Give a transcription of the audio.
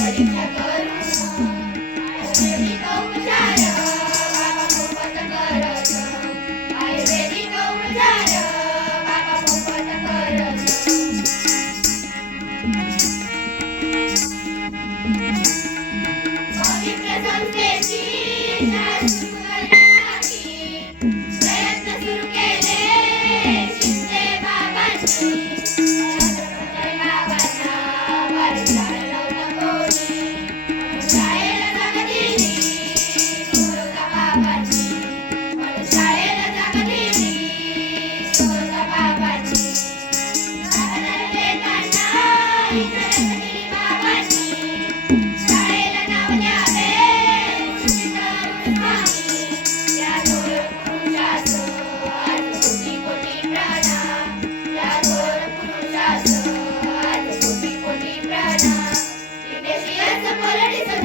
परीक्षा करून आयुर्वेदिक उपचार बाबा मोफत करत आयुर्वेदिक उपचार बाबा मोफत करत पवित्र संस्थेची शाळा सुरू करण्यासाठी प्रयत्न सुरू केले शिंदे बाबांनी बाबांना वारसाला नव्हतं कोणी म्हणून शाळेला जागा दिली थोरल्या बाबांनी म्हणून शाळेला जागा दिली थोरल्या बाबांनी साधन देताना इतरच दिली बाबांनी शाळेला नाव द्यावे सुचिता स्वामी या थोर पुरुषाचं आज कोटी कोटी प्रणाम या थोर पुरुषाचं आज कोटी कोटी प्रणाम. इंग्रजी असं पलटीचं